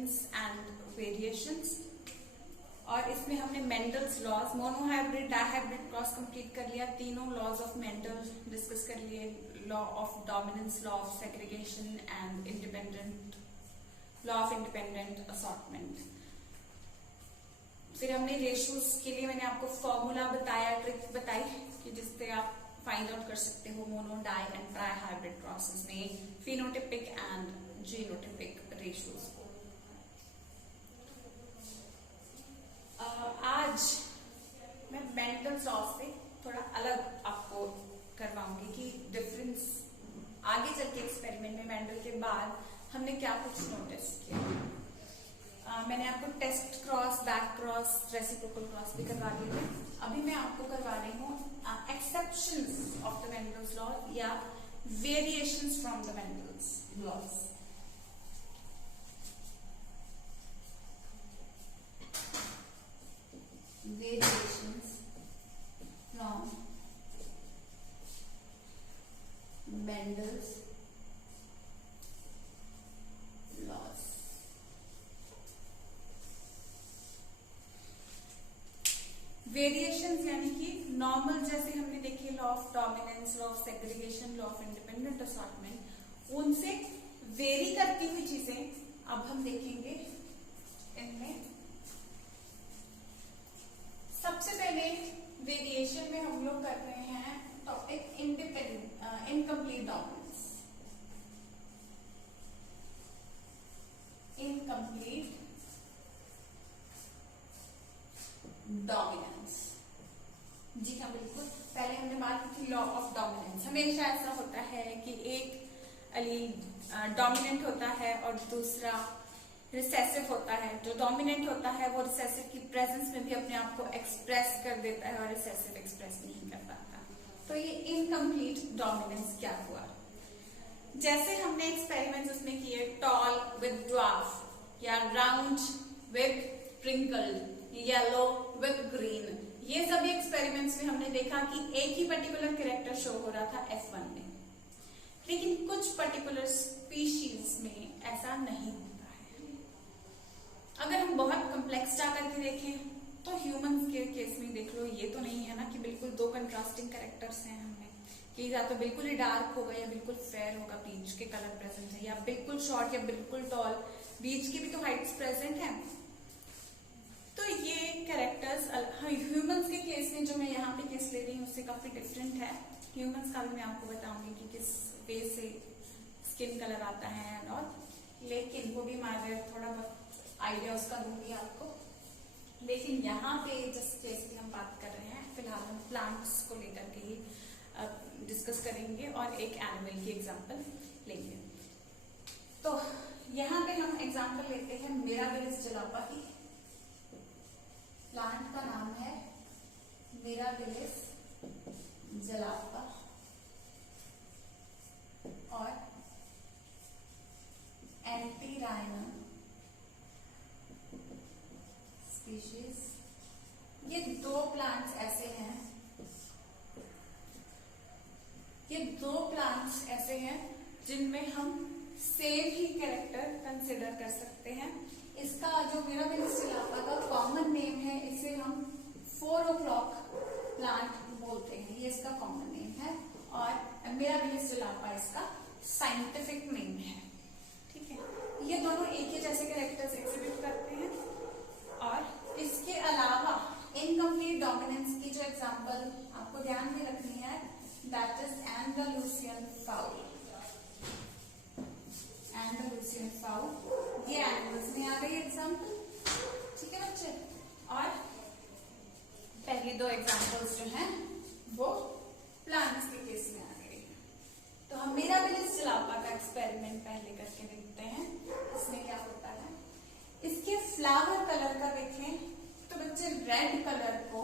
Dominance and variations, और इसमें हमने Mendel's laws, monohybrid, dihybrid cross complete कर लिया, तीनों लॉज ऑफ मेंडल डिस्कस कर लिए, law of dominance, law of segregation and independent, law of independent assortment. फिर हमने रेशियोज के लिए मैंने आपको फॉर्मूला बताया, ट्रिक बताई कि जिससे आप फाइंड आउट कर सकते हो mono, di and tri hybrid crosses में फिनोटिपिक एंड जीनोटिपिक रेशियोज को। आज मैं मेंडल्स लॉ से थोड़ा अलग आपको करवाऊंगी कि डिफरेंस आगे चल के एक्सपेरिमेंट में मेंडल के बाद हमने क्या कुछ नोटिस किया। मैंने आपको test cross, back cross, reciprocal cross भी करवा दिए थे। अभी मैं आपको करवा रही हूँ exceptions of the Mendel's law या variations from the Mendel's laws. Variations from Mendel's laws। Variations यानी कि नॉर्मल जैसे हमने देखे law of dominance, law of segregation, law of independent assortment, उनसे वेरी करती हुई चीजें अब हम देखेंगे इनमें। सबसे पहले वेरिएशन में हम लोग कर रहे हैं topic incomplete dominance. Incomplete dominance, जी हाँ बिल्कुल। पहले हमने बात की थी लॉ ऑफ डोमिनेंस। हमेशा ऐसा होता है कि एक एलील डोमिनेंट होता है और दूसरा रिसेसिव होता है। जो डोमिनेंट होता है वो रिसेसिव की प्रेजेंस में भी अपने आप को एक्सप्रेस कर देता है और रिसेसिव एक्सप्रेस नहीं कर पाता। तो ये इनकम्प्लीट डोमिनेंस क्या हुआ? जैसे हमने एक्सपेरिमेंट्स उसमें किए टॉल विद ड्वार्फ या round with wrinkled, yellow with green, ये सभी एक्सपेरिमेंट्स में हमने देखा कि एक ही पर्टिकुलर कैरेक्टर शो हो रहा था F1 में, लेकिन कुछ पर्टिकुलर स्पीशीज में ऐसा नहीं होता है। अगर हम बहुत कॉम्प्लेक्स जा करके देखें तो ह्यूमंस के केस में देख लो, ये तो नहीं है ना कि बिल्कुल दो कंट्रास्टिंग कैरेक्टर्स हैं हमें, कि या तो बिल्कुल ही डार्क होगा या बिल्कुल फेयर होगा, बीच के कलर प्रेजेंट है, या बिल्कुल शॉर्ट या बिल्कुल टॉल, बीच की भी तो हाइट्स प्रेजेंट है। तो ये कैरेक्टर्स ह्यूमंस के केस में जो मैं यहाँ पे केस ले रही हूँ उससे काफी डिफरेंट है। ह्यूमंस का भी मैं आपको बताऊंगी कि किस वे से स्किन कलर आता है और, लेकिन वो भी मैं थोड़ा बहुत आइडिया उसका दूंगी आपको। लेकिन यहाँ पे जिस केस की हम बात कर रहे हैं फिलहाल हम प्लांट्स को लेकर के ही डिस्कस करेंगे और एक एनिमल की एग्जांपल लेंगे। तो यहाँ पे हम एग्जांपल लेते हैं मिराबिलिस जलापा की। प्लांट का नाम है मिराबिलिस जलापा और एंटीराइनम स्पीशीज। ये दो प्लांट्स ऐसे हैं, जिनमें हम सेम ही कैरेक्टर कंसिडर कर सकते हैं। इसका जो मिराबिलिस जलापा का कॉमन नेम है, इसे हम 4 o'clock प्लांट बोलते हैं, ये इसका कॉमन नेम है, और मिराबिलिस जलापा इसका साइंटिफिक नेम है। ठीक है, ये दोनों एक ही जैसे कैरेक्टर्स एग्जिबिट करते हैं। और इसके अलावा इनकम्प्लीट डोमिनेंस की जो एग्जांपल आपको ध्यान में रखनी है, दैट इज एंडालूसियन फाउल। एंडालूसियन फाउल, ये एनिमल्स में आ गई एग्जांपल। ठीक है बच्चे, और पहली दो एग्जांपल्स जो हैं वो प्लांट्स के केस में आ गई। तो हम मिराबिलिस जलापा का एक्सपेरिमेंट पहले करके देखते हैं, इसमें क्या होता है। इसके फ्लावर कलर का देखें तो बच्चे रेड कलर को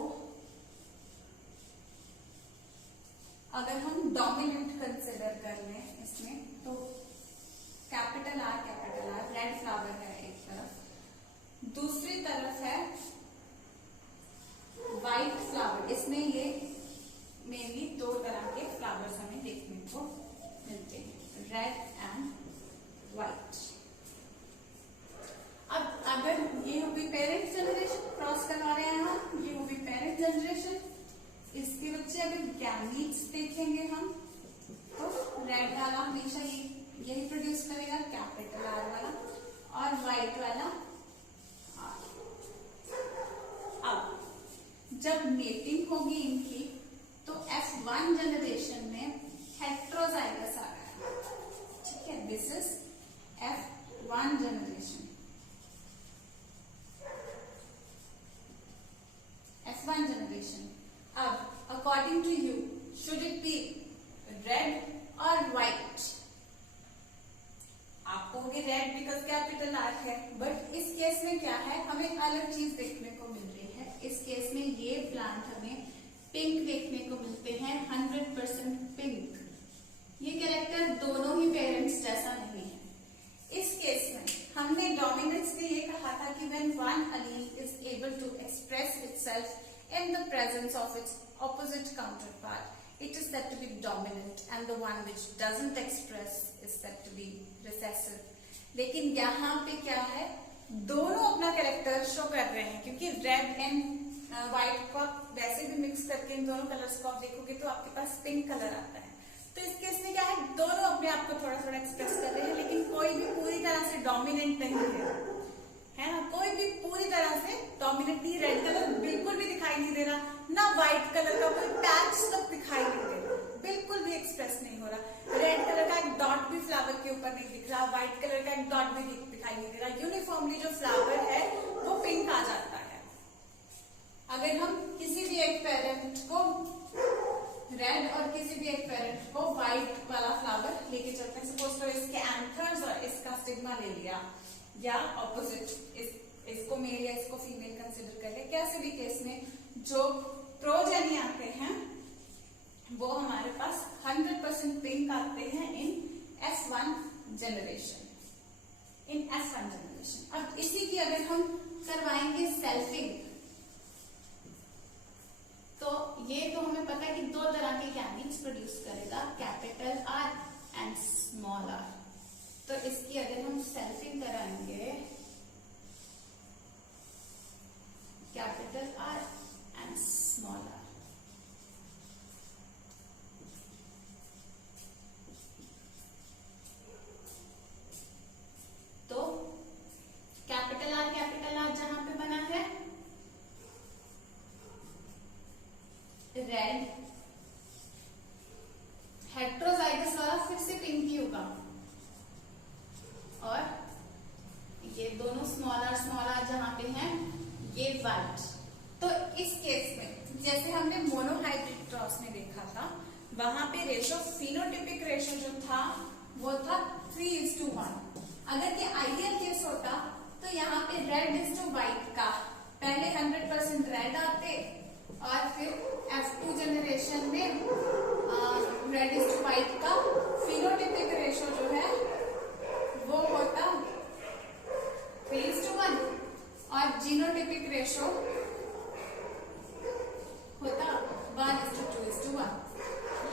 अगर हम डोमिनेंट कंसिडर कर लें इसमें, तो कैपिटल आर रेड फ्लावर है एक तरफ, दूसरी तरफ है व्हाइट फ्लावर। इसमें ये मेनली दो तरह के फ्लावर्स हमें देखने को मिलते हैं, रेड एंड व्हाइट। अगर गैमीट्स देखेंगे हम तो रेड वाला हमेशा यही प्रोड्यूस करेगा, कैपिटल आर वाला, और व्हाइट वाला आर। अब जब मेटिंग होगी इनकी तो F1 जनरेशन में हेट्रोजाइगस आ रहा है, ठीक है, this is F1 generation. F1 generation. अब according to you should it be red और व्हाइट? आप कहोगे रेड बिकॉज कैपिटल आर है, बट इस केस में क्या है, हमें अलग चीज देखने को मिल रही है। इस केस में ये प्लांट हमें पिंक देखने को मिलते हैं, 100% पिंक। ये कैरेक्टर दोनों ही पेरेंट्स जैसा नहीं है। इस केस में हमने डोमिनेंस में ये कहा था कि when one allele is able to express itself in the presence of its opposite counterpart, it is said to be dominant, and the one which doesn't express is said to be recessive. लेकिन यहाँ पे क्या है, दोनों अपना character show कर रहे हैं, क्योंकि रेड एंड व्हाइट को वैसे भी मिक्स करके इन दोनों कलर्स को आप देखोगे तो आपके पास पिंक कलर आता है। तो इस केस में क्या है, दोनों अपने आप को थोड़ा थोड़ा एक्सप्रेस कर रहे हैं, लेकिन कोई भी पूरी तरह से डोमिनेंट नहीं है ना, कोई भी पूरी तरह से डोमिनेंट नहीं। रेड कलर बिल्कुल भी दिखाई नहीं दे रहा, ना व्हाइट कलर का कोई पैच तक दिखाई नहीं दे रहा, बिल्कुल भी एक्सप्रेस नहीं हो रहा। रेड कलर का एक डॉट भी फ्लावर के ऊपर नहीं दिख रहा, व्हाइट कलर का एक डॉट भी दिखाई नहीं दे रहा। यूनिफॉर्मली जो फ्लावर है वो पिंक आ जाता है। अगर हम किसी भी एक पेरेंट को रेड और किसी भी एक पेरेंट को व्हाइट वाला फ्लावर लेके चलते हैं, सपोज करो इसके एंथर्स और इसका स्टिग्मा ले लिया, या ऑपोजिट इसको मेल या इसको फीमेल कंसिडर कर ले, कैसे भी केस में जो प्रोजेनी आते हैं वो हमारे पास 100% पिंक आते हैं इन F1 जनरेशन। अब इसी की अगर हम करवाएंगे सेल्फिंग, तो ये तो हमें पता है कि दो तरह के गैमीट्स प्रोड्यूस करेगा, capital R and small R. तो इसकी अगर हम सेल्फिंग कराएंगे, capital R and small R, तो कैपिटल आर जहां पे बना है रेड, हेट्रोजाइगस वाला फिर से पिंक ही होगा, और ये दोनों स्मॉल आर जहां पे हैं ये व्हाइट। तो इस केस में जैसे हमने मोनोहाइब्रिड क्रॉस में देखा था, वहां पे रेशो, फिनोटिपिक रेशो जो था वो था 3:1। अगर ये आइडियल केस होता तो यहाँ पे रेड:व्हाइट का पहले 100% रेड आते, और फिर F2 जनरेशन में रेड:व्हाइट का फिनोटिपिक रेशो जो है वो होता 3:1, और जीनोटिपिक रेशो होता 1:2:1।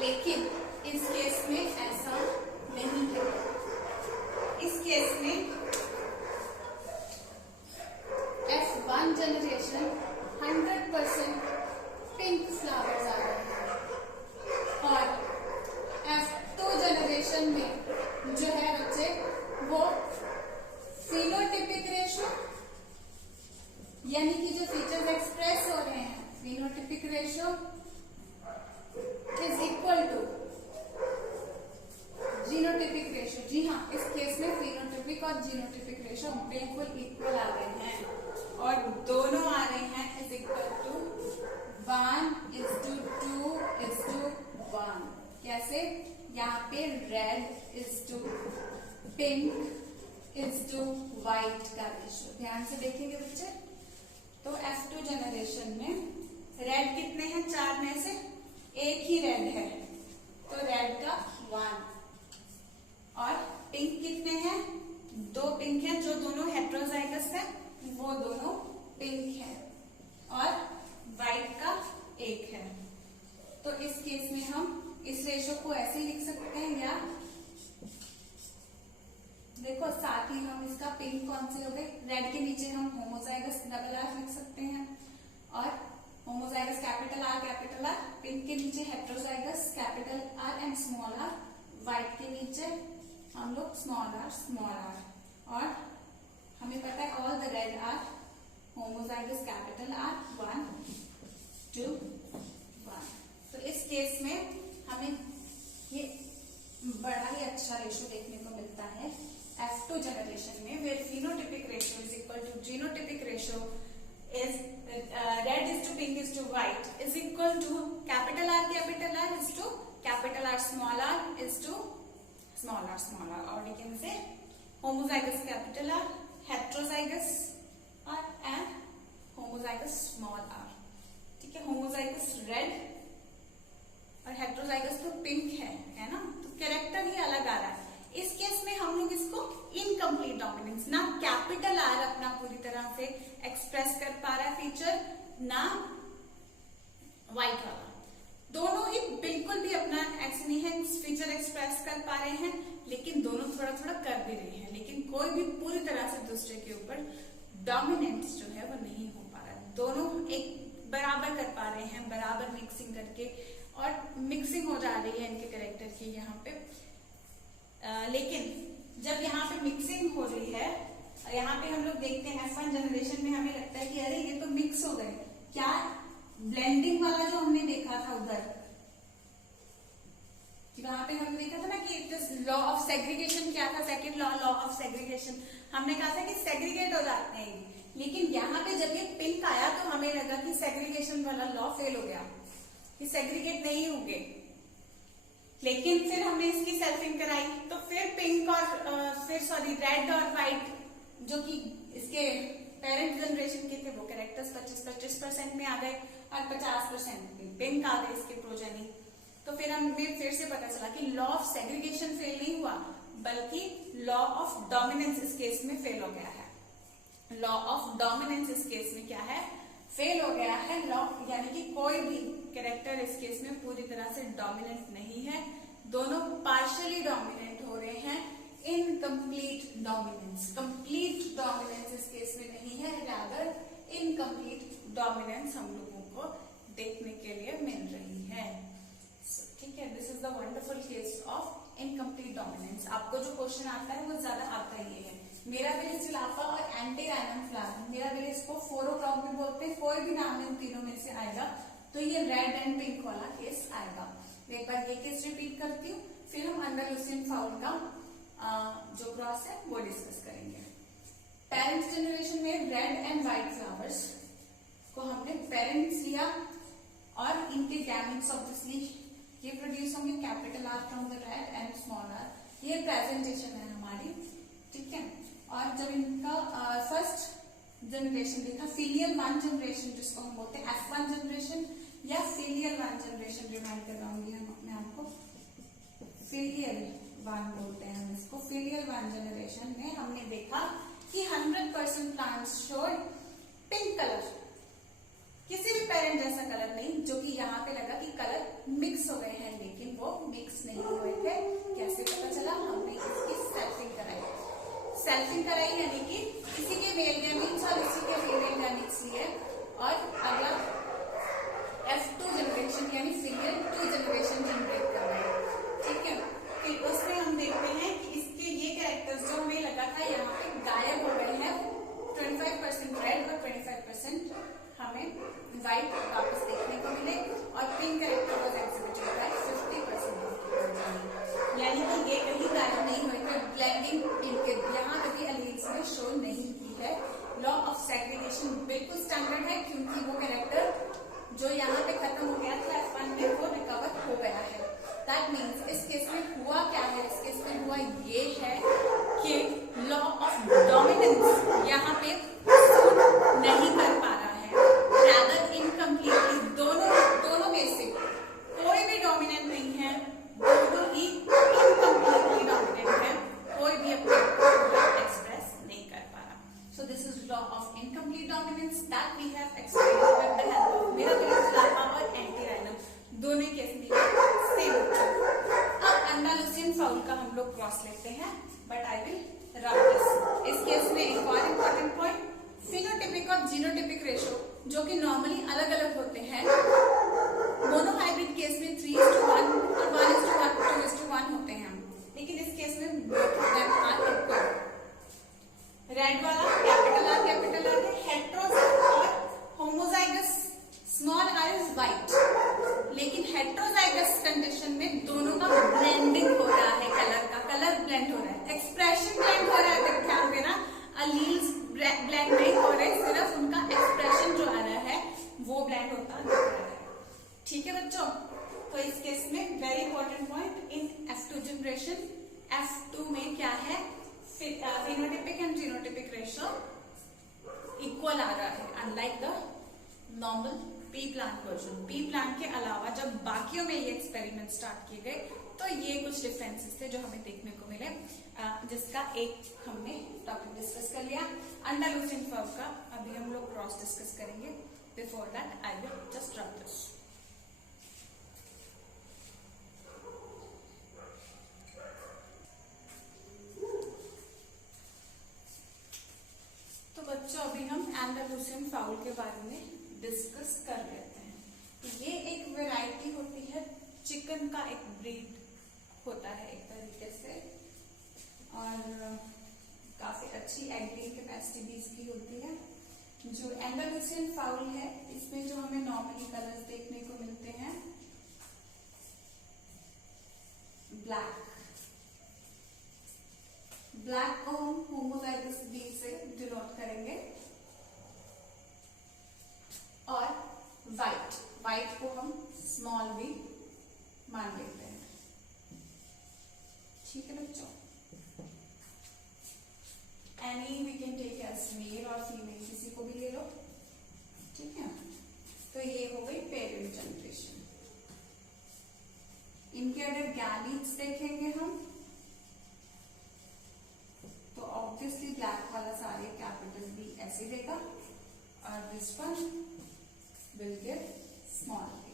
लेकिन इस केस में ऐसा नहीं है। इस केस में F1 जनरेशन 100% पिंक फ्लावर्स आ रहे हैं, और F2 जनरेशन में जो है बच्चे वो फिनोटिपिक रेशो, यानी कि जो फीचर्स एक्सप्रेस हो रहे हैं, phenotypic ratio is equal to genotypic ratio. जी हाँ, इस केस में फिनोटिपिक और जीनोटिपिक रेशो बिल्कुल इक्वल आ रहे हैं, और दोनों आ रहे हैं इज इक्वल टू 1:2:1। कैसे? यहाँ पे रेड:पिंक:व्हाइट का रेशो ध्यान से देखेंगे बच्चे। तो F2 जनरेशन में रेड कितने हैं, 4 में से एक ही रेड है, तो रेड का 1, और पिंक कितने हैं, 2 पिंक हैं, जो दोनों हेट्रोजाइगस है वो दोनों पिंक है, और व्हाइट का 1 है। तो इस केस में हम इस रेशो को ऐसे ही लिख सकते हैं, या देखो साथ ही हम इसका पिंक कौन से हो गए, रेड के नीचे हम होमोजाइगस डबल आर लिख सकते हैं, और होमोजाइगस कैपिटल आर, पिंक के नीचे स्मॉल आर, व्हाइट के नीचे हम लोग स्मॉल आर, और हमें पता है all the red are homozygous capital R 1 2 1। तो इस केस में हमें ये बड़ा ही अच्छा रेशियो देखने को मिलता है F2 जनरेशन में, where phenotypic ratio is equal to genotypic ratio is red is to pink is to white is equal to capital R is to capital R is to small r, or we can say homozygous capital R, heterozygous R and homozygous small r। ठीक है, homozygous red और heterozygous तो pink है ना, तो character ही अलग आ रहा है। इस केस में हम लोग इसको इनकम्प्लीट डोमिनेंस, ना कैपिटल आर अपना पूरी तरह से एक्सप्रेस कर पा रहा है फीचर, ना व्हाइट वाला, दोनों ही बिल्कुल भी अपना ऐसे नहीं है फीचर एक्सप्रेस कर पा रहे हैं, लेकिन दोनों थोड़ा थोड़ा कर भी रहे हैं, लेकिन कोई भी पूरी तरह से दूसरे के ऊपर डोमिनेंस जो है वो नहीं हो पा रहा है। दोनों एक बराबर कर पा रहे हैं, बराबर मिक्सिंग करके, और मिक्सिंग हो जा रही है इनके कैरेक्टर की यहाँ पे। लेकिन जब यहाँ पे मिक्सिंग हो रही है, यहाँ पे हम लोग देखते हैं F1 जनरेशन में हमें लगता है कि अरे ये तो मिक्स हो गए, क्या ब्लेंडिंग वाला जो हमने देखा था उधर, वहां पे हमने देखा था ना कि it is law of segregation, क्या था सेकंड लॉ ऑफ सेग्रीगेशन, हमने कहा था कि सेग्रीगेट हो जाते हैं, लेकिन यहाँ पे जब ये पिंक आया तो हमें लगा कि सेग्रीगेशन वाला लॉ फेल हो गया, कि सेग्रीगेट नहीं होंगे, लेकिन फिर हमने इसकी सेल्फिंग कराई, तो फिर पिंक और रेड और व्हाइट जो कि इसके पेरेंट जनरेशन के थे वो कैरेक्टर्स 25% में आ गए और 50% में पिंक आ गए इसके प्रोजेनी। तो फिर हमें फिर से पता चला कि लॉ ऑफ सेग्रीगेशन फेल नहीं हुआ, बल्कि लॉ ऑफ डोमिनेंस इस केस में फेल हो गया है। लॉ ऑफ डोमिनेंस इस केस में क्या है, फेल हो गया है लॉ, यानी कि कोई भी कैरेक्टर इस केस में पूरी तरह से डोमिनेंट नहीं है, दोनों पार्शियली डोमिनेंट हो रहे हैं। इनकम्प्लीट डोमिनेंस, कंप्लीट डोमिनेंस इस केस में नहीं है, रादर इनकम्प्लीट डोमिनेंस हम लोगों को देखने के लिए मिल रही है। ठीक है, this is the wonderful case of incomplete dominance. आपको जो क्वेश्चन आता है वो ज्यादा आता ही है। मिराबिलिस फिलाफा और एंटीराइनम फ्लावर, मिराबिलिस को 4 o'clock भी बोलते हैं, कोई भी नाम इन तीनों में से आएगा तो ये रेड एंड पिंक वाला केस आएगा। मैं एक बार ये केस रिपीट करती हूँ, फिर हम अंडालुसियन फाउल का जो क्रॉस है वो डिस्कस करेंगे। पेरेंट्स जनरेशन में रेड एंड व्हाइट फ्लावर्स को हमने पेरेंट्स लिया और इनके गैमेट्स ऑब्वियसली ये प्रोड्यूस होंगे, capital R from the red and small R, ये प्रेजेंटेशन है हमारी। ठीक है, और जब इनका फर्स्ट जनरेशन देखा, फिलियल 1 जनरेशन जिसको हम बोलते हैं F1 जनरेशन या फिलियल 1 जनरेशन, रिमाइंड करवाऊंगी मैं आपको, फिलियल 1 बोलते हैं हम इसको। फिलियल 1 जनरेशन में हमने देखा कि 100% प्लांट्स शोड पिंक कलर, किसी भी पेरेंट जैसा कलर नहीं, जो कि यहाँ पे लगा कि कलर मिक्स हो गए हैं, लेकिन वो मिक्स नहीं हुए थे। कैसे पता चला, हमने इसकी सेल्फिंग कराई। सेल्फिंग कराई यानी कि किसी के मेल गैमेट्स और किसी के फीमेल गैमेट्स लिए, और अगला F2 जनरेशन यानी फिलियल 2 जनरेशन जनरेट कर रहे हैं। ठीक है, फिर उसमें हम देखते हैं कि इसके ये कैरेक्टर्स जो हमें लगा था यहाँ पे गायब हो गए हैं, 25% रेड और 25% हमें व्हाइट वापस देखने को मिले, और pink character was exhibited by 50%, यानी कि ये कहीं गायब नहीं हुए थे, ब्लेंडिंग इनके यहाँ कभी एलील्स में शो नहीं की है। लॉ ऑफ सेग्रीगेशन बिल्कुल स्टैंडर्ड है, क्योंकि वो कैरेक्टर जो यहाँ पे खत्म हो गया था F1 में वो रिकवर हो गया है। दैट मीन्स इस केस में हुआ क्या है, इस केस में हुआ ये है कि लॉ ऑफ डोमिनेंस यहाँ पे सूट नहीं कर पा रहा है, रादर इनकम्प्लीटली दोनों में से कोई भी डोमिनेंट नहीं है, दोनों ही इनकम्प्लीटली डोमिनेंट है, कोई भी अपने एक्सप्रेस नहीं कर पा रहा। So this is law of incomplete dominance that we have explained with the help of Mirabilis jalapa और एंटीराइनम, दोनों केस में सेम। अब अंडालुसियन फाउल का हम लोग क्रॉस लेते हैं, but I will rub this. इस केस में एक और इम्पोर्टेंट पॉइंट, फिनोटिपिक और जीनोटिपिक रेशियो जो कि नॉर्मली अलग अलग होते हैं, मोनोहाइब्रिड केस में 3:1 और 1:2 व्हाइट। लेकिन हेट्रोजाइगस कंडीशन में दोनों का ब्लेंडिंग हो रहा है, कलर का कलर ब्लेंड हो रहा है, एक्सप्रेशन ब्लेंड हो रहा है। अगर ध्यान देना, अलील्स ब्लेंड नहीं हो रहे, सिर्फ उनका एक्सप्रेशन जो आ रहा है वो ब्लेंड होता दिख रहा है। ठीक है बच्चों, तो इस केस में very important point in F2 generation, F2 में क्या है, phenotypic and genotypic ratio equal आ रहा है, unlike the normal pea plant version. Pea plant के अलावा जब बाकियों में ये एक्सपेरिमेंट स्टार्ट किए गए तो ये कुछ डिफरेंसेस थे जो हमें देखने को मिले, जिसका एक हमने टॉपिक डिस्कस कर लिया। अंडालूसियन फर्व का अभी हम लोग क्रॉस डिस्कस करेंगे। Before that I will just rub this. तो बच्चों अभी हम एंडालूसियन फाउल के बारे में डिस्कस कर लेते हैं। तो ये एक वैरायटी होती है, चिकन का एक ब्रीड होता है एक तरीके से, और काफी अच्छी एग्रीन कैपेसिटी भी इसकी होती है। जो एंडालूसियन फाउल है इसमें जो हमें नॉर्मली कलर्स देखने को मिलते हैं, ब्लैक को हम होमोजाइगस बी से डिनोट करेंगे, और व्हाइट को हम स्मॉल बी मान लेते हैं। ठीक है बच्चों, any we can take as male और फीमेल, किसी को भी ले लो। ठीक है, तो ये हो गई पेरेंट जनरेशन। इनके अगर गैमीट्स देखेंगे हम तो ऑब्वियसली ब्लैक वाला सारे कैपिटल बी ऐसे देगा, और this one will give small B.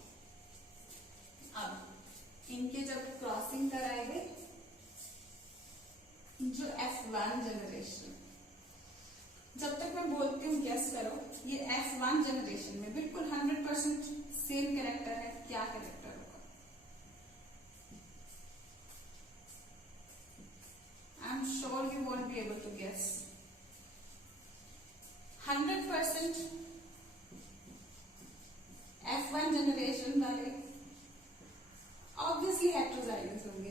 अब इनके जब क्रॉसिंग कराएंगे, जो F1 जनरेशन, जब तक मैं बोलती हूँ गेस करो, ये F1 जनरेशन में बिल्कुल 100% सेम कैरेक्टर है, क्या कैरेक्टर होगा? I am sure you won't be able to guess. 100% F1 generation वाले ऑब्वियसली हेट्रोजाइगस होंगे,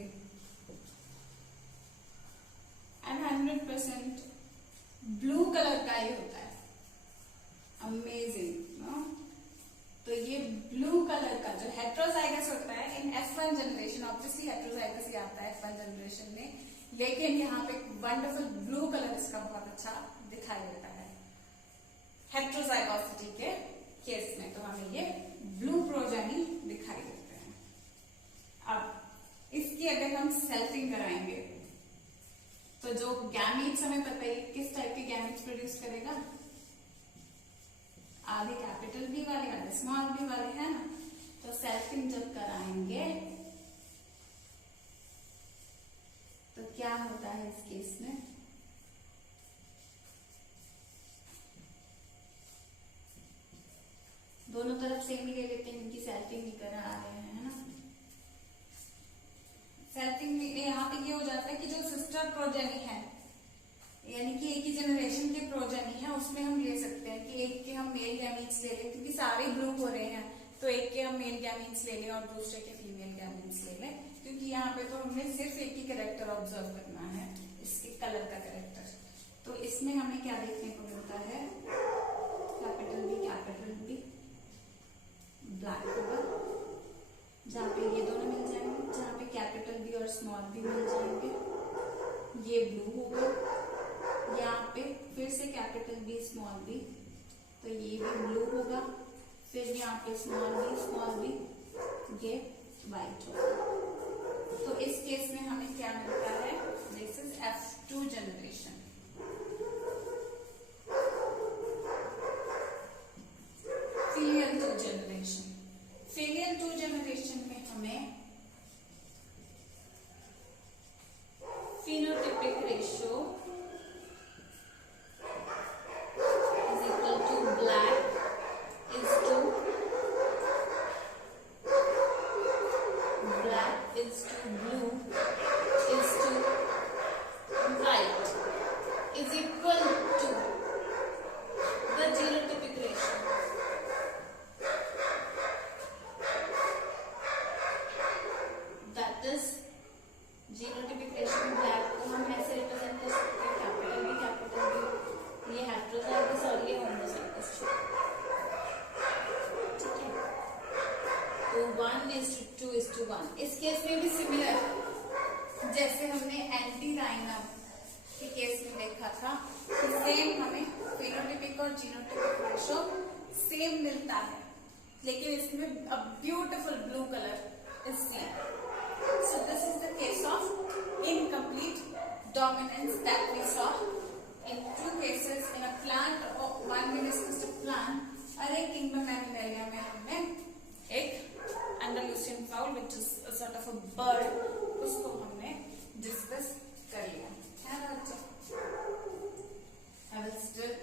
एंड 100% ब्लू कलर का ही होता है। Amazing no? तो ये ब्लू कलर का जो हेट्रोजाइगस होता है in F1 generation, obviously heterozygous ही आता है F1 जनरेशन में, लेकिन यहाँ पे वंडरफुल ब्लू कलर इसका बहुत अच्छा दिखाई देता है हेट्रोजाइगोसिटी के केस में, तो हमें ये ब्लू प्रोजेनी दिखाई देते हैं। अब इसकी अगर हम सेल्फिंग कराएंगे तो जो गैमीट्स हमें पता है किस टाइप के गैमीट्स प्रोड्यूस करेगा, आधे कैपिटल बी वाले आधे स्मॉल बी वाले, है ना? तो सेल्फिंग जब कराएंगे तो क्या होता है इस केस में, दोनों तरफ सेम ही ले लेते हैं, इनकी सेल्फिंग नहीं करा रहे हैं, है ना? सेल्फिंग में यहाँ पे ये हो जाता है कि जो सिस्टर प्रोजेनी है, यानी कि एक ही जनरेशन के प्रोजेनी है, उसमें हम ले सकते हैं कि एक के हम मेल गैमीट्स ले लें, क्योंकि सारे ब्लू हो रहे हैं, तो एक के हम मेल गैमीट्स ले लें और दूसरे के फीमेल गैमीट्स ले लें, क्योंकि यहाँ पे तो हमने सिर्फ एक ही कैरेक्टर ऑब्जर्व करना है, इसके कलर का कैरेक्टर। तो इसमें हमें क्या देखने को मिलता है, कैपिटल बी ब्लैक होगा, जहाँ पे ये दोनों मिल जाएंगे, जहाँ पे कैपिटल बी और स्मॉल बी मिल जाएंगे, ये ब्लू होगा, यहाँ पे फिर से कैपिटल बी स्मॉल बी, तो ये भी ब्लू होगा, फिर यहाँ पे स्मॉल बी, ये व्हाइट होगा। तो इस केस में हमें क्या मिलता है, this is F2 generation. Filial two generation में हमें phenotypic ratio is equal to black is to blue is to white is equal to the genotypic ratio. तो 1:2:1। इस केस में भी सिमिलर जैसे हमने एंटी राइनम के केस में देखा था, सेम हमें फेनोटाइपिक और जीनोटाइपिक रेशो सेम मिलता है, लेकिन इसमें a beautiful blue colour is seen. So this is the case of incomplete dominance that we saw in two cases in a plant or one meniscus plant. अरे kingdom Animalia में हमने एक Andalusian fowl which is sort of a bird, उसको हमने discuss कर लिया है ना बच्चों. I will still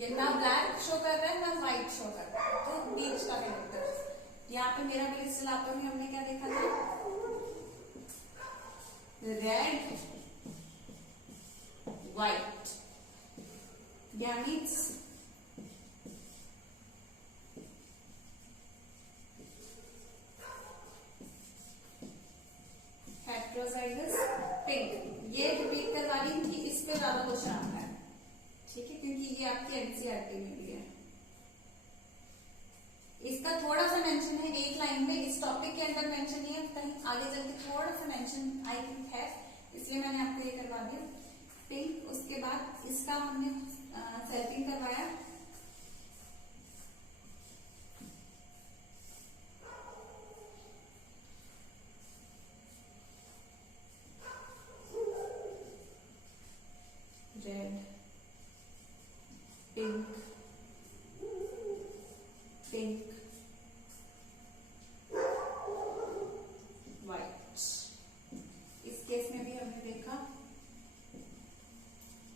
ये ना ब्लैक शो कर रहा है ना व्हाइट शो कर रहा है, तो बीच का कैरेक्टर. यहाँ पे मेरा बेसिलापा में हमने क्या देखा था, red white gametes, heterozygous pink. ये रिपीट करवा रही थी, इस पे ज्यादा क्वेश्चन आता है, ठीक है, क्योंकि ये आपकी एनसीईआरटी में भी है. इसका थोड़ा सा मेंशन है एक लाइन में, इस टॉपिक के अंदर मेंशन नहीं है, कहीं आगे चल के थोड़ा सा मेंशन आई थिंक है, इसलिए मैंने आपको ये करवा दिया पिंक. उसके बाद इसका हमने सेल्फिंग करवाया. Red pink pink white. इस केस में भी हमने देखा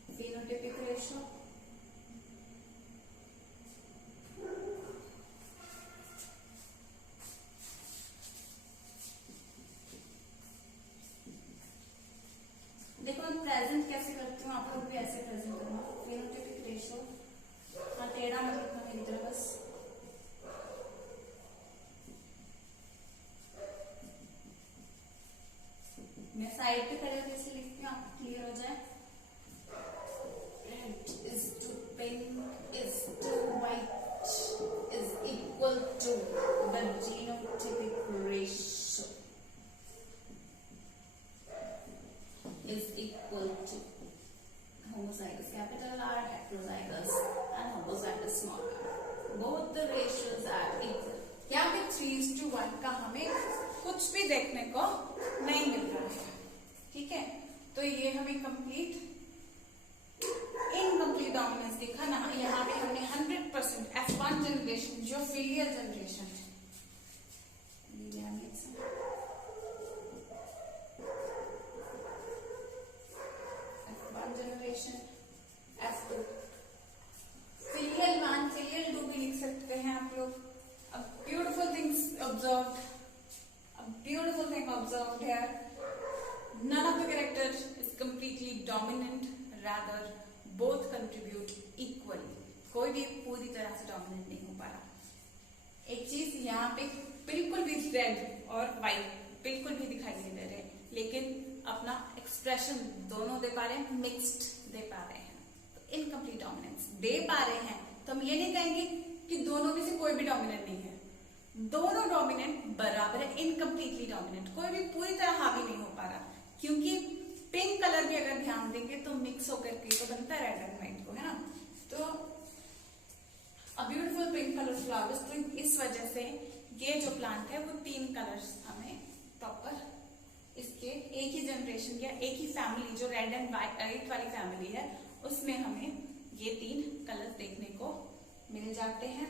फेनोटाइपिक रेशो, देखो मैं प्रेजेंट कैसे करती हूँ, आप लोग भी ऐसे प्रेजेंट करना. फेनोटाइपिक रेशो, हाँ टेढ़ा मत लिखना मेरी तरह बस. मैं साइड पे खड़े होकर इसे लिखती हूँ, आपको क्लियर हो जाए. Red is to pink is to white is equal to the genotypic ratio is equal to homozygous capital R, heterozygous and homozygous small r. Both the ratios are equal. यहाँ पे 3:1 का हमें कुछ भी देखने को नहीं मिल रहा है, ठीक है. तो ये हमें कंप्लीट इनकम्प्लीट डोमिनेंस देखा ना. यहाँ पे हमने 100% F1 जनरेशन जो फिलियल जनरेशन है, F1 generation, F2 filial 1, filial 2 भी लिख सकते हैं आप लोग. A beautiful things observed, a beautiful thing observed here. None of the characters is completely dominant, rather both contribute equally. कोई भी पूरी तरह से डोमिनेंट नहीं हो पा रहा. एक चीज यहाँ पे बिल्कुल भी रेड और व्हाइट बिल्कुल भी दिखाई नहीं दे रहे, लेकिन अपना एक्सप्रेशन दोनों दे पा रहे हैं, मिक्स्ड दे पा रहे हैं. तो इनकम्प्लीट डोमिनेंस दे पा रहे हैं, तो हम ये नहीं कहेंगे कि दोनों में से कोई भी डोमिनेंट नहीं है. दोनों डोमिनेंट बराबर है, इनकम्प्लीटली डोमिनेंट, कोई भी पूरी तरह हावी नहीं हो पा रहा. क्योंकि पिंक कलर भी अगर ध्यान देंगे तो मिक्स होकर के तो बनता है रेड एंड व्हाइट को, है ना. तो a beautiful pink colour flowers. तो इस वजह से ये जो प्लांट है वो 3 कलर्स हमें प्रॉपर इसके एक ही जनरेशन या एक ही फैमिली जो रेड एंड व्हाइट वाली फैमिली है उसमें हमें ये 3 कलर देखने को मिल जाते हैं.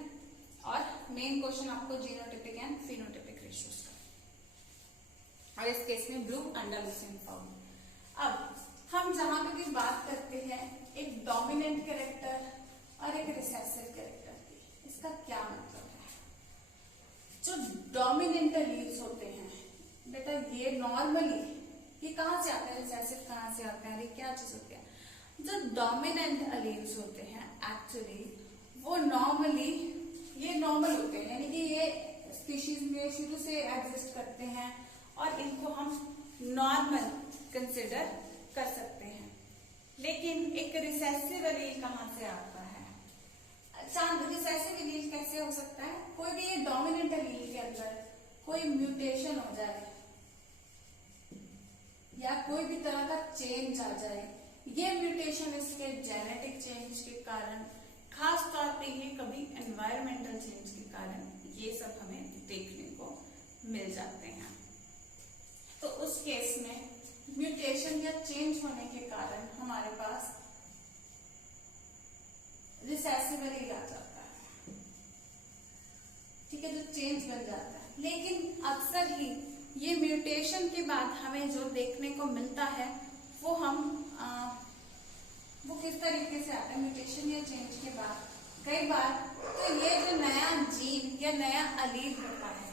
और मेन क्वेश्चन आपको जीनोटाइपिक एंड फिनोटाइपिक रेशियोज का, और इस केस में ब्लू एंडालुसियन फाउल. अब हम जहां पे भी बात करते हैं एक डोमिनेंट कैरेक्टर और एक रिसेसिव कैरेक्टर की, इसका क्या मतलब है. जो डोमिनेंट एलील्स होते हैं बेटा, ये नॉर्मली ये कहाँ से आता है, रिसेसिव कहाँ से आता है, ये क्या चीज होती है. जो डोमिनेंट एलील्स होते हैं एक्चुअली वो नॉर्मली ये नॉर्मल होते हैं, यानी कि ये स्पीशीज में शुरू से एग्जिस्ट करते हैं और इनको हम नॉर्मल कंसिडर कर सकते हैं. लेकिन एक रिसेसिव एलील कहाँ से आता है. रिसेसिव एलील कैसे हो सकता है, कोई भी ये डोमिनेंट एलील के अंदर कोई म्यूटेशन हो जाए या कोई भी तरह का चेंज आ जाए, ये म्यूटेशन इसके जेनेटिक चेंज के कारण, खास तौर पे ये कभी एनवायरमेंटल चेंज के कारण, ये सब हमें देखने को मिल जाते हैं। तो उस केस में म्यूटेशन या चेंज होने के कारण हमारे पास रिसेसिव एलील आ जाता है, ठीक है, जो चेंज बन जाता है। लेकिन अक्सर ही ये म्यूटेशन के बाद हमें जो देखने को मिलता है वो वो किस तरीके से आता है, म्यूटेशन या चेंज के बाद कई बार तो ये जो नया जीन या नया एलील होता है,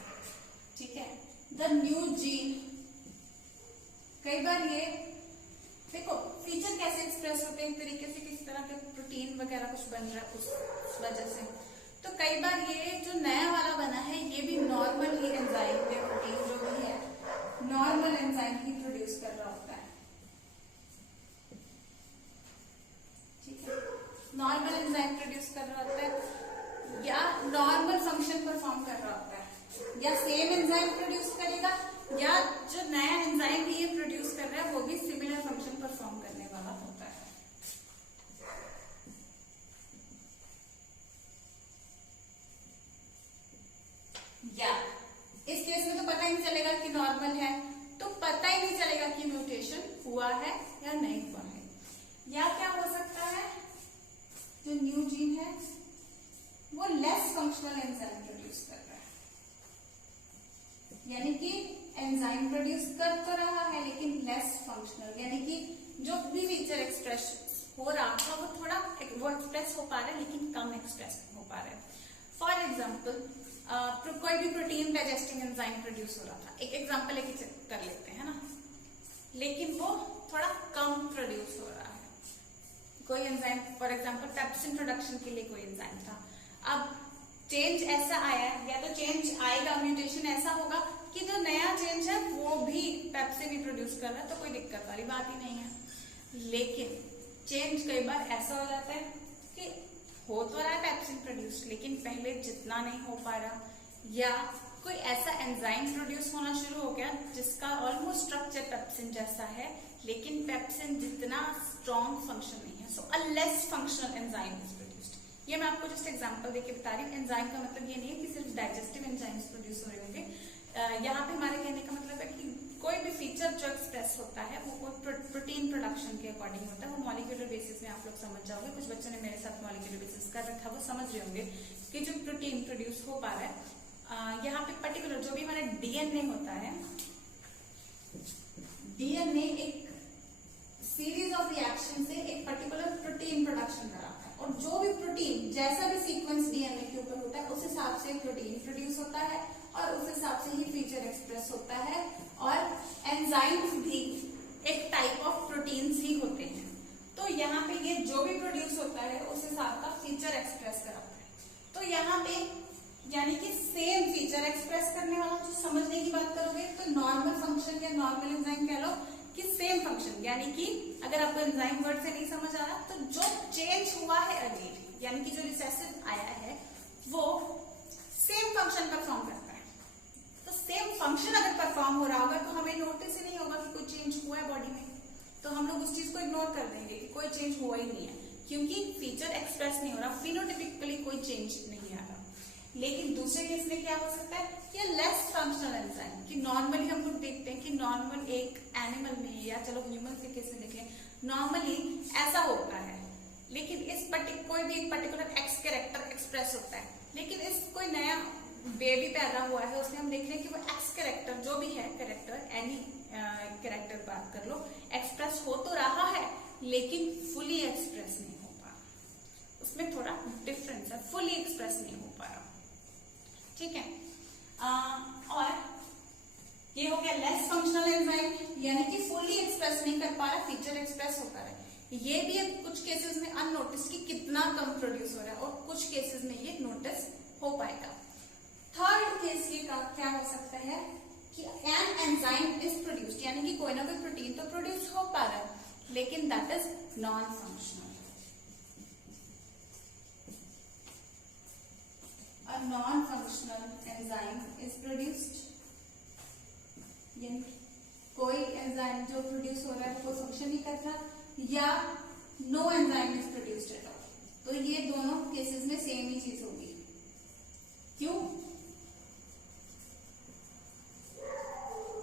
ठीक है, द न्यू जीन, कई बार ये देखो फीचर कैसे एक्सप्रेस होते हैं, एक तरीके से किस तरह के प्रोटीन वगैरह कुछ बन रहा है उस वजह से। तो कई बार ये जो नया वाला बना है ये भी नॉर्मल ही एंजाइम पे, प्रोटीन जो भी है नॉर्मल एंजाइम ही प्रोड्यूस कर रहा होता है, ठीक है, नॉर्मल एंजाइम प्रोड्यूस कर रहा होता है या नॉर्मल फंक्शन परफॉर्म कर रहा होता है, या सेम एंजाइम प्रोड्यूस करेगा या जो नया एंजाइम ये प्रोड्यूस कर रहा है वो भी सिमिलर फंक्शन परफॉर्म करने वाला होता है। या इस केस में तो पता ही नहीं चलेगा कि नॉर्मल है, तो पता ही नहीं चलेगा कि म्यूटेशन हुआ है या नहीं हुआ है। या क्या हो सकता है, जो न्यू जीन है वो लेस फंक्शनल एंजाइम प्रोड्यूस कर रहा है, यानी कि एंजाइम प्रोड्यूस कर तो रहा है लेकिन लेस फंक्शनल, यानी कि जो भी फीचर एक्सप्रेस हो रहा था वो थोड़ा वो एक्सप्रेस हो पा रहा है लेकिन कम एक्सप्रेस हो पा रहा है। फॉर एग्जाम्पल कोई भी प्रोटीन डाइजेस्टिंग एंजाइम प्रोड्यूस हो रहा था, एक एग्जाम्पल एक कर लेते हैं ना, लेकिन वो थोड़ा कम प्रोड्यूस हो रहा है। कोई enzyme for example pepsin production के लिए कोई एंजाइम था, अब चेंज ऐसा आया है, या तो चेंज आएगा, म्यूटेशन ऐसा होगा कि जो नया चेंज है वो भी पेप्सिन ही प्रोड्यूस कर रहा है, तो कोई दिक्कत वाली बात ही नहीं है। लेकिन चेंज कई बार ऐसा हो जाता है कि हो तो रहा है पेप्सिन प्रोड्यूस लेकिन पहले जितना नहीं हो पा रहा, या कोई ऐसा एंजाइम प्रोड्यूस होना शुरू हो गया जिसका ऑलमोस्ट स्ट्रक्चर पेप्सिन जैसा है लेकिन पेप्सिन जितना स्ट्रॉन्ग फंक्शन नहीं है, so a less functional enzyme is produced. ये मैं आपको जस्ट एग्जांपल देके बता रही हूँ। एंजाइम का मतलब ये नहीं है कि सिर्फ डाइजेस्टिव एंजाइम्स प्रोड्यूस हो रहे होंगे, यहाँ पे हमारे कहने का मतलब है कि कोई भी फीचर जो एक्सप्रेस होता है वो कोई प्रोटीन प्रोडक्शन के अकॉर्डिंग होता है, वो मॉलिक्यूलर बेसिस में आप लोग समझ जाओगे। कुछ बच्चों ने मेरे साथ मॉलिक्यूलर बेसिस कर रखा, वो समझ रहे होंगे कि जो प्रोटीन प्रोड्यूस हो पा रहा है, यहाँ पे पर्टिकुलर जो भी हमारा डीएनए होता है, डीएनए एक सीरीज ऑफ रिएक्शन से एक पर्टिकुलर प्रोटीन प्रोडक्शन कराता है, और जो भी प्रोटीन जैसा भी सीक्वेंस डीएनए के ऊपर होता है उस हिसाब से प्रोटीन प्रोड्यूस होता है और उस हिसाब से ही फीचर एक्सप्रेस होता है। और एंजाइम्स भी एक टाइप ऑफ प्रोटीन्स ही होते हैं, तो यहाँ पे ये जो भी प्रोड्यूस होता है उस हिसाब का फीचर एक्सप्रेस कराता है। तो यहाँ पे यानी कि सेम फीचर एक्सप्रेस करने वाला, जो समझने की बात करोगे तो नॉर्मल फंक्शन या नॉर्मल एंजाइम कह लो कि सेम फंक्शन, यानी कि अगर आपको एंजाइम वर्ड से नहीं समझ आ रहा तो जो चेंज हुआ है एलील यानी कि जो रिसेसिव आया है वो सेम फंक्शन परफॉर्म करता है। तो सेम फंक्शन अगर परफॉर्म हो रहा होगा तो हमें नोटिस ही नहीं होगा कि कोई चेंज हुआ है बॉडी में, तो हम लोग उस चीज को इग्नोर कर देंगे कि कोई चेंज हुआ ही नहीं है, क्योंकि फीचर एक्सप्रेस नहीं हो रहा, फिनोटाइपिकली कोई चेंज नहीं आ रहा। लेकिन दूसरे केस में क्या हो सकता है कि लेस फंक्शनल एंजाइम, कि नॉर्मली हम लोग देखते हैं कि नॉर्मल एक एनिमल में या चलो ह्यूमन के केस में देखें, नॉर्मली ऐसा होता है, लेकिन इस कोई भी एक पर्टिकुलर एक्स कैरेक्टर एक्सप्रेस होता है, लेकिन इस कोई नया बेबी पैदा हुआ है उसमें हम देख रहे हैं कि वो एक्स कैरेक्टर जो भी है, कैरेक्टर एनी कैरेक्टर बात कर लो, एक्सप्रेस हो तो रहा है लेकिन फुली एक्सप्रेस नहीं हो पा रहा, उसमें थोड़ा डिफरेंस है, फुली एक्सप्रेस नहीं हो पा रहा, ठीक है। और ये हो गया लेस फंक्शनल एंजाइम, यानी कि फुली एक्सप्रेस नहीं कर पा रहा, फीचर एक्सप्रेस होता है। ये भी है कुछ केसेस में अननोटिस कि कितना कम प्रोड्यूस हो रहा है, और कुछ केसेस में ये नोटिस हो पाएगा। थर्ड केस ये क्या हो सकता है कि एन एंजाइम इज प्रोड्यूस्ड, यानी कि कोई ना कोई प्रोटीन तो प्रोड्यूस हो पा रहा है लेकिन that is non functional. A non-functional enzyme is produced यानी कोई एंजाइम जो प्रोड्यूस हो रहा है वो फंक्शन नहीं कर रहा, या no enzyme is produced at all. तो ये दोनों केसेस में सेम ही चीज होगी। क्यों?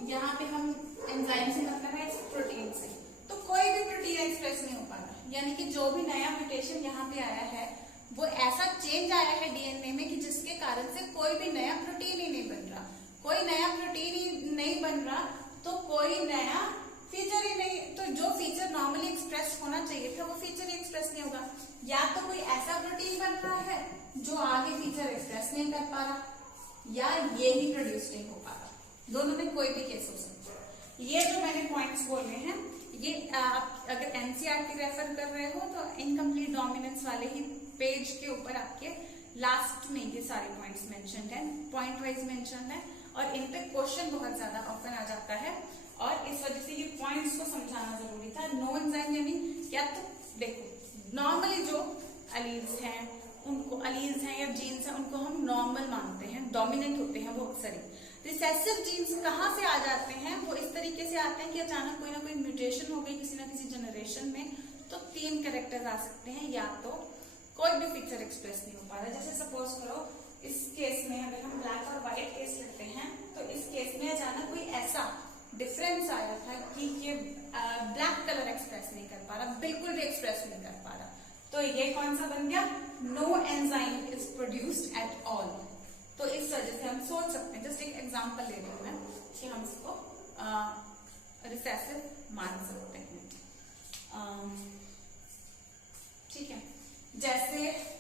यहाँ पे हम एंजाइम से मतलब है प्रोटीन से, तो कोई भी प्रोटीन एक्सप्रेस नहीं हो पाता, यानी कि जो भी नया म्यूटेशन यहाँ पे आया है वो ऐसा चेंज आया है डीएनए में कि जिसके कारण से कोई भी नया प्रोटीन ही नहीं बन रहा। कोई नया प्रोटीन ही नहीं बन रहा तो कोई नया फीचर ही नहीं, तो जो फीचर नॉर्मली एक्सप्रेस होना चाहिए था वो फीचर ही एक्सप्रेस नहीं होगा। या तो कोई ऐसा प्रोटीन बन रहा है जो आगे फीचर एक्सप्रेस नहीं कर पा रहा, या ये ही प्रोड्यूस नहीं हो पा रहा। दोनों में कोई भी केस हो सकता है। ये जो मैंने पॉइंट्स बोले हैं ये आप अगर एनसीईआरटी रेफर कर रहे हो तो इनकम्प्लीट डोमिनेंस वाले ही पेज के ऊपर आपके लास्ट में ये सारे पॉइंट्स मेंशन्ड है, पॉइंट वाइज मेंशन्ड है, और इन पे क्वेश्चन बहुत ज्यादा ऑफन आ जाता है और इस वजह से ये पॉइंट्स को समझाना जरूरी था। नो एंजाइम यानी क्या, तो देखो नॉर्मली जो अलील्स हैं उनको, अलील्स हैं या जीन्स हैं उनको हम नॉर्मल मानते हैं, डोमिनेंट होते हैं वो अक्सर ही। रिसेसिव जीन्स कहाँ से आ जाते हैं? वो इस तरीके से आते हैं कि अचानक कोई ना कोई म्यूटेशन हो गई किसी ना किसी जनरेशन में, तो 3 कैरेक्टर्स आ सकते हैं, या तो कोई भी पिक्चर एक्सप्रेस नहीं हो पा रहा। जैसे सपोज करो इस केस में अगर हम ब्लैक और व्हाइट केस लेते हैं तो इस केस में अचानक कोई ऐसा डिफरेंस आया था कि ये ब्लैक कलर एक्सप्रेस नहीं कर पा रहा, बिल्कुल भी एक्सप्रेस नहीं कर पा रहा, तो ये कौन सा बन गया? No enzyme is produced at all. तो इस वजह से हम सोच सकते हैं, जस्ट एक एग्जांपल ले रही हूं मैं, कि हम इसको रिसेसिव मान सकते हैं। ठीक है, जैसे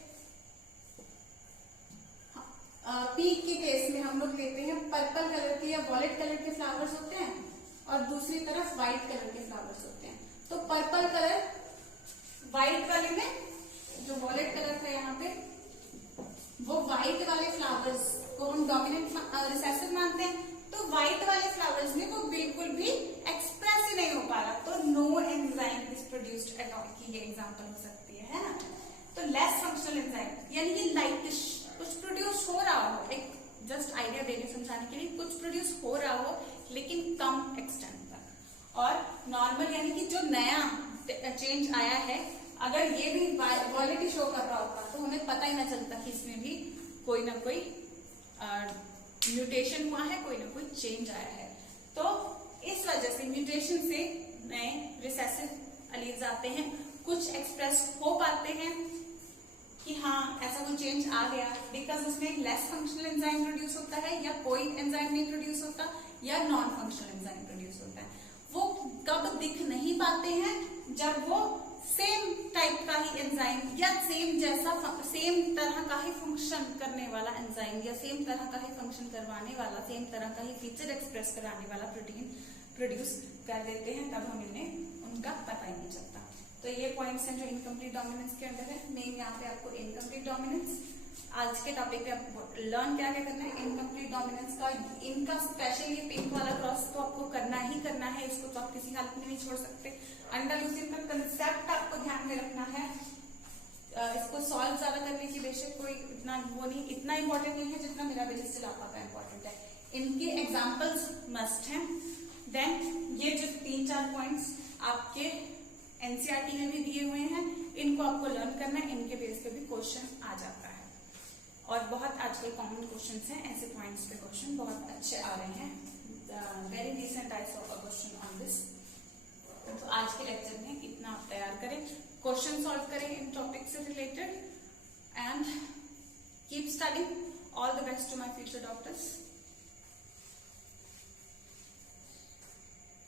पीक के केस में हम लोग लेते हैं पर्पल कलर के या वॉलेट कलर के फ्लावर्स होते हैं और दूसरी तरफ व्हाइट कलर के फ्लावर्स होते हैं। तो पर्पल कलर व्हाइट वाले में, जो वॉलेट कलर था यहाँ पे, वो व्हाइट वाले फ्लावर्स को हम डोमिनेंट रिसेसिव मानते हैं, तो व्हाइट वाले फ्लावर्स में वो बिल्कुल भी एक्सप्रेस ही नहीं हो पा रहा, तो no enzyme is produced at all की ये एग्जांपल हो सकती है ना। तो लेस फंक्शनल एंजाइम यानी कि लाइटिश कुछ प्रोड्यूस हो रहा हो, एक जस्ट आइडिया देने समझाने के लिए, कुछ प्रोड्यूस हो रहा हो लेकिन कम एक्सटेंट तक। और नॉर्मल यानी कि जो नया चेंज आया है, अगर ये भी वॉलेट शो कर रहा होता तो हमें पता ही ना चलता कि इसमें भी कोई ना कोई म्यूटेशन हुआ है, कोई ना कोई चेंज आया है। तो इस वजह से म्यूटेशन से नए रिसेसिव अलील्स आते हैं, कुछ एक्सप्रेस हो पाते हैं कि हाँ ऐसा कोई चेंज आ गया, बिकॉज उसमें एक लेस फंक्शनल एंजाइम प्रोड्यूस होता है, या कोई एंजाइम नहीं प्रोड्यूस होता, या नॉन फंक्शनल एंजाइम प्रोड्यूस होता है। वो कब दिख नहीं पाते हैं? जब वो सेम टाइप का ही एंजाइम या सेम तरह का ही फंक्शन करने वाला एंजाइम या सेम तरह का ही फंक्शन करवाने वाला, सेम तरह का ही फीचर एक्सप्रेस कराने वाला प्रोटीन प्रोड्यूस कर देते हैं, तब हमें उनका पता ही नहीं चलता। तो ये पॉइंट्स हैं जो इनकम्प्लीट डोमिनेंस के अंदर है। मेन यहाँ पे आपको इनकम्प्लीट डोमिनेंस, आज के टॉपिक पे आपको लर्न क्या क्या करना है इनकम्प्लीट डोमिनेंस का। इनका स्पेशली पिंक वाला क्रॉस तो आपको करना ही करना है, इसको तो आप किसी हालत में नहीं छोड़ सकते। अंडरलूसिन का कंसेप्ट आपको ध्यान में रखना है, इसको सॉल्व ज्यादा करने की बेशक कोई इतना वो नहीं, इतना इंपॉर्टेंट नहीं है जितना मेरा बेसिस लापा का इंपॉर्टेंट है। इनके एग्जाम्पल्स मस्ट हैं। देन ये जो 3-4 पॉइंट्स आपके एनसीईआरटी में भी दिए हुए हैं, इनको आपको लर्न करना है, इनके बेस पे भी क्वेश्चन आ जाता है। और बहुत आजकल कॉमन क्वेश्चंस हैं, ऐसे पॉइंट्स पे क्वेश्चन बहुत अच्छे आ रहे हैं। Very recent I saw a question on this. तो आज के लेक्चर में इतना आप तैयार करें, क्वेश्चन सॉल्व करें इन टॉपिक से related, and keep studying. All the best to my future doctors.